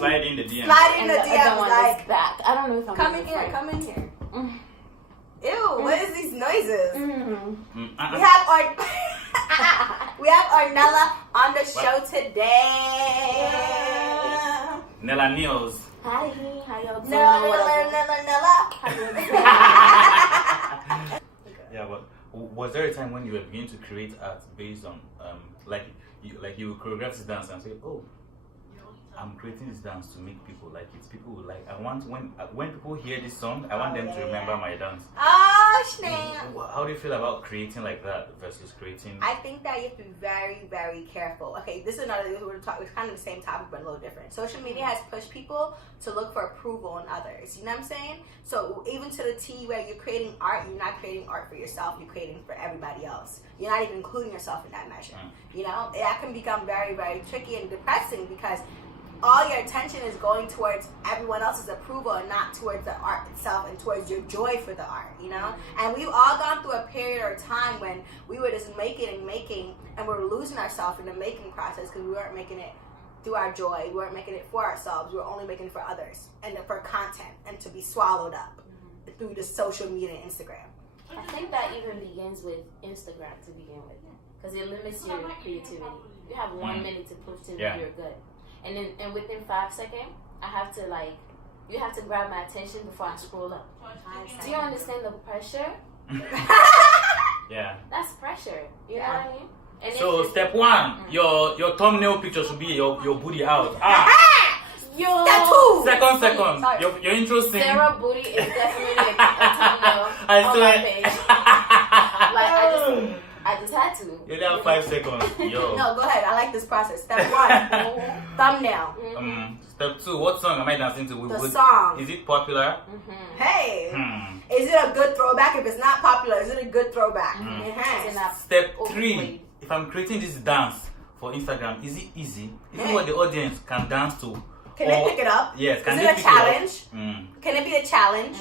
Slide in the DM. Slide in the And DMs other one like, is back. I don't know if I'm come in here, come in here. Ew, what is these noises? We have we have Ornella on the show today. Nella Niels. Hi, how y'all doing? Yeah, but was there a time when you were beginning to create art based on like you would choreograph this dance and say, oh, I'm creating this dance to make people like it. People will like. I want when people hear this song, I want them to remember my dance. Oh, snap. How do you feel about creating like that versus creating? I think that you have to be very, very careful. Okay, this is another thing we're talking. It's kind of the same topic, but a little different. Social media has pushed people to look for approval in others. You know what I'm saying? So even to the T where you're creating art, you're not creating art for yourself. You're creating for everybody else. You're not even including yourself in that measure. You know, that can become very, very tricky and depressing because all your attention is going towards everyone else's approval and not towards the art itself and towards your joy for the art, you know? And we've all gone through a period or time when we were just making and we were losing ourselves in the making process because we weren't making it through our joy. We weren't making it for ourselves. We were only making it for others and for content and to be swallowed up through the social media and Instagram. I think that even begins with Instagram to begin with because it limits your creativity. You have 1 minute to prove to me you're good. And then, and within 5 seconds, you have to grab my attention before I scroll up. Do you understand the pressure? Yeah. That's pressure. You know what I mean? And so step one, your thumbnail picture should be your booty out. Yo. Second. Your intro scene. Sarah booty is definitely a thumbnail I on my page. Like I just had to. You only have 5 seconds. Yo. No, go ahead. I like this process. Step 1, thumbnail. Step 2, what song am I dancing to? The song. Is it popular? Hey. Is it a good throwback? If it's not popular, is it a good throwback? Step 3, if I'm creating this dance for Instagram, is it easy? Is it what the audience can dance to? Can they pick it up? Yes. Is it a challenge? Can it be a challenge?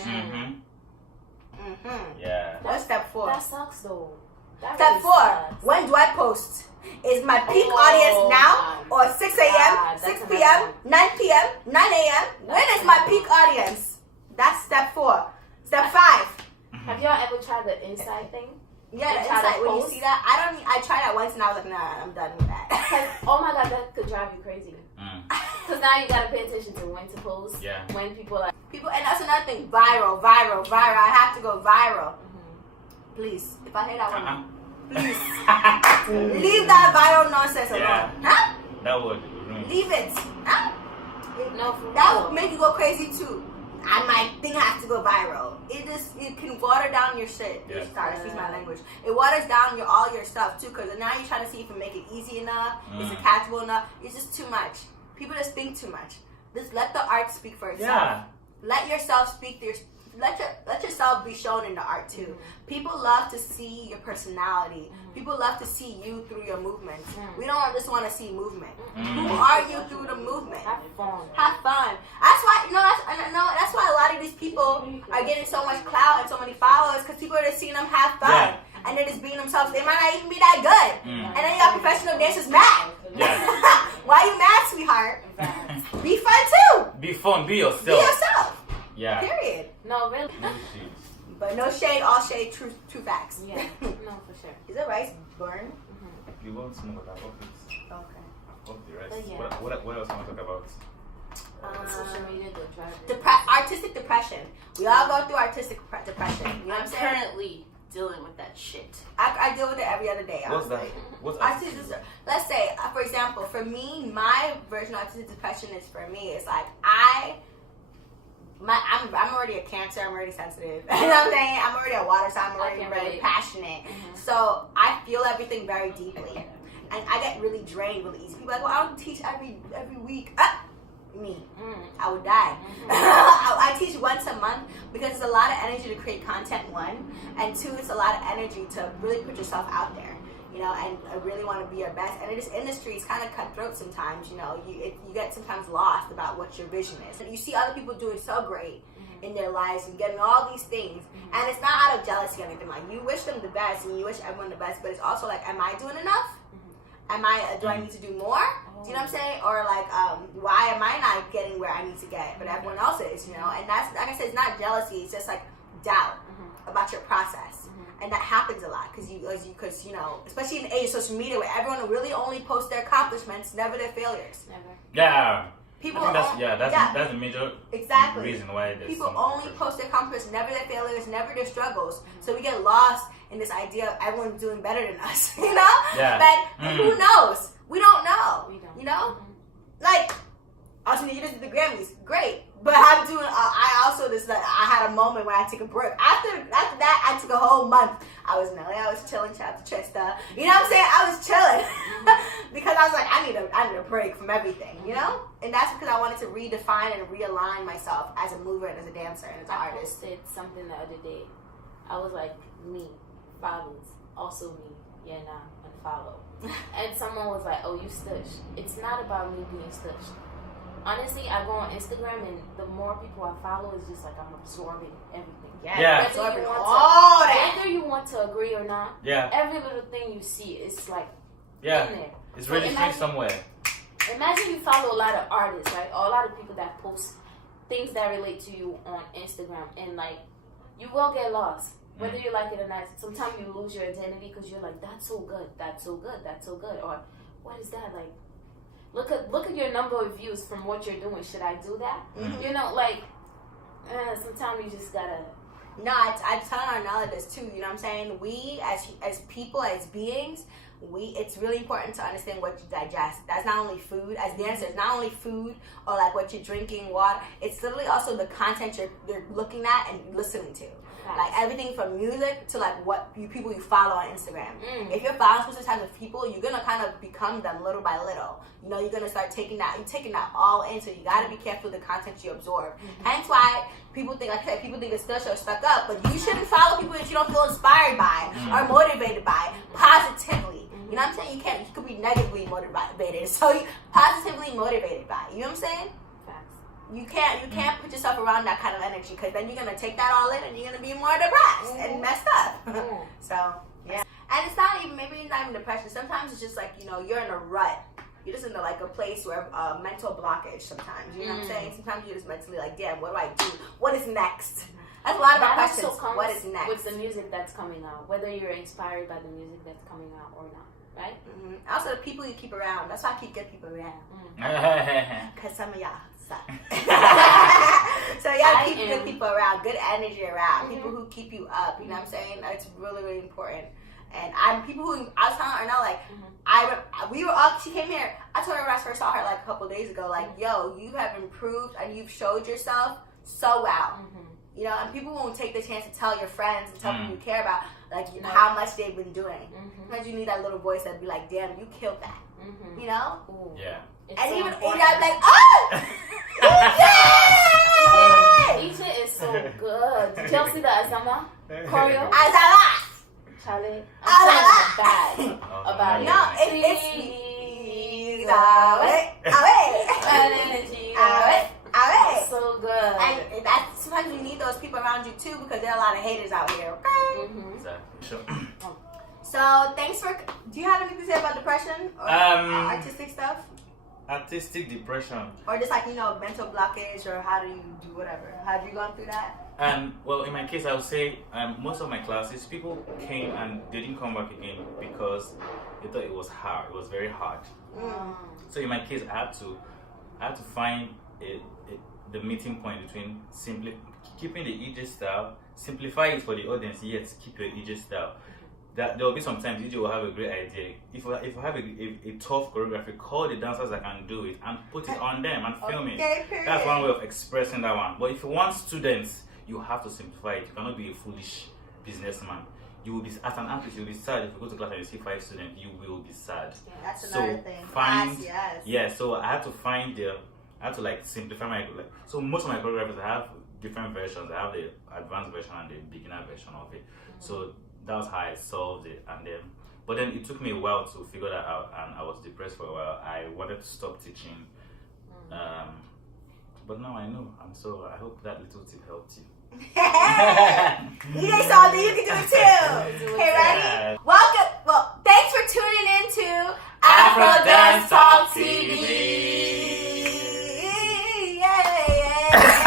Yeah. What's step 4? That sucks though. Step 4, when do I post? Is my peak audience now or 6 a.m., 6 p.m., 9 p.m., 9 a.m.? When is my peak audience? That's step 4. Step 5. Have y'all ever tried the inside thing? Yeah, the inside. When you see that, I tried that once and I was like, nah, I'm done with that. Oh my god, that could drive you crazy. Because now you gotta pay attention to when to post. Yeah. When people are. And that's another thing. Viral. I have to go viral. Please, if I hear that one, please leave that viral nonsense alone. Huh? That would leave it. Huh? No, that would make you go crazy too. And my thing has to go viral. It can water down your shit. Yeah. Sorry, excuse my language. It waters down all your stuff too, because now you're trying to see if you can make it easy enough. Is it catchable enough? It's just too much. People just think too much. Just let the art speak for itself. Yeah. Let yourself speak. Let yourself be shown in the art too. People love to see your personality. People love to see you through your movement. We don't just want to see movement. Who are you through the movement? Have fun. That's why that's why a lot of these people are getting so much clout and so many followers because people are just seeing them have fun and they're just being themselves. They might not even be that good. And then you got professional dancers mad. Why you mad, sweetheart? Be fun too. Be fun. Be yourself. Be yourself. Yeah. Period. No, really. But no shade, all shade, true facts. Yeah. No, for sure. Is it rice burn? You won't smoke that. Okay. Off the rest. Yeah. What else want to talk about? Social media could drive artistic depression. We all go through artistic depression. You know what I'm saying? Currently dealing with that shit. I deal with it every other day. What's that? What's artistic? Let's say, for example, for me, my version of artistic depression is for me. It's like I'm already a Cancer. I'm already sensitive. You know what I'm saying? I'm already a water sign. I'm already very passionate. So I feel everything very deeply, and I get really drained really easy. People are like, well, I don't teach every week. Me, I would die. I teach once a month because it's a lot of energy to create content. 1, and 2, it's a lot of energy to really put yourself out there. You know, and I really want to be your best. And in this industry, it's kind of cutthroat sometimes. You know, you get sometimes lost about what your vision is. And you see other people doing so great in their lives and getting all these things, and it's not out of jealousy or anything. Like, you wish them the best and you wish everyone the best, but it's also like, am I doing enough? Do I need to do more? Do you know what I'm saying? Or like, why am I not getting I need to get, but everyone else is, you know. And that's, like I said, it's not jealousy. It's just like doubt about your process. And that happens a lot because you know, especially in the age of social media where everyone will really only post their accomplishments, never their failures. Never. Yeah. People that's the major reason why people only post their accomplishments, never their failures, never their struggles. So we get lost in this idea of everyone's doing better than us, you know? Yeah. But who knows? We don't know. We don't. You know? Like, also, you just did the Grammys. Great. But I'm doing, I also just, like, I had a moment where I took a break. After that, I took a whole month. I was in LA, I was chilling, shout out to Trista. You know what I'm saying? I was chilling. Because I was like, I need a break from everything, you know? And that's because I wanted to redefine and realign myself as a mover and as a dancer and as an artist. I posted something the other day. I was like, me, follows, also me, yeah, nah, unfollow. And someone was like, oh, you stush. It's not about me being stushed. Honestly, I go on Instagram and the more people I follow, it's just like I'm absorbing everything. Yeah. Absorbing all that. Whether you want to agree or not, every little thing you see is like in there. It's registering somewhere. Imagine you follow a lot of artists, right? Or a lot of people that post things that relate to you on Instagram, and like you will get lost. Whether you like it or not, sometimes you lose your identity because you're like, that's so good, that's so good, that's so good, or what is that like? Look at your number of views from what you're doing. Should I do that? You know, like sometimes you just gotta. No, I tell Ornella this too. You know what I'm saying? We as people, as beings, it's really important to understand what you digest. That's not only food. As dancers, not only food or like what you're drinking, water. It's literally also the content you're looking at and listening to. Like everything from music to like what people you follow on Instagram. If you're following specific types of people, you're gonna kind of become them little by little. You know, you're gonna start taking that all in. So you gotta be careful with the content you absorb. Hence why people think, like I said, people think it's stush or stuck up, but you shouldn't follow people that you don't feel inspired by or motivated by positively. You know what I'm saying? You could be negatively motivated. So you positively motivated by. You know what I'm saying? You can't put yourself around that kind of energy because then you're gonna take that all in and you're gonna be more depressed and messed up. So yeah, and it's not even depression. Sometimes it's just like, you know, you're in a rut. You're just in like a place where mental blockage. Sometimes, you know what I'm saying. Sometimes you're just mentally like, damn, what do I do? What is next? That's a lot of my questions. What is next? With the music that's coming out, whether you're inspired by the music that's coming out or not, right? Also, the people you keep around. That's why I keep good people around. Because some of y'all. So y'all keep good people around, good energy around, people who keep you up. You know what I'm saying? It's really, really important. And I was telling her, no, like we were all. She came here. I told her when I first saw her like a couple of days ago, like, yo, you have improved and you've showed yourself so well. You know, and people won't take the chance to tell your friends and tell people you care about, like, you know, how much they've been doing. Sometimes you need that little voice that'd be like, damn, you killed that. You know? Yeah. It's and so even important. I'd be like, oh! Ija is so good. Did y'all see the Azama choreo? Azama! Charlie, I'm bad about it. No, it's so good. And that's sometimes you need those people around you too because there are a lot of haters out here. Okay. Sure. So thanks for. Do you have anything to say about depression or artistic stuff? Artistic depression. Or just like, you know, mental blockage, or how do you do whatever? Have you gone through that? Well, in my case, I would say most of my classes, people came and they didn't come back again because they thought it was hard. It was very hard. So in my case, I had to find the meeting point between simply keeping the EJ style, simplify it for the audience, yet keep your EJ style. That there will be sometimes EJ will have a great idea. If I have a tough choreography, call the dancers that can do it and put it on them and film it. Period. That's one way of expressing that one. But if you want students, you have to simplify it. You cannot be a foolish businessman. You will be, as an artist, you'll be sad if you go to class and you see 5 students. You will be sad. Yeah, that's another thing. So I had to like simplify my so most of my choreographies, I have different versions. I have the advanced version and the beginner version of it. So that was how I solved it. But then it took me a while to figure that out, and I was depressed for a while. I wanted to stop teaching, but now I know, and so I hope that little tip helped you. You guys saw that you can do it too. Okay, ready? Yeah. Welcome. Well, thanks for tuning in to Afro Dance Talk TV. Yay! Bye.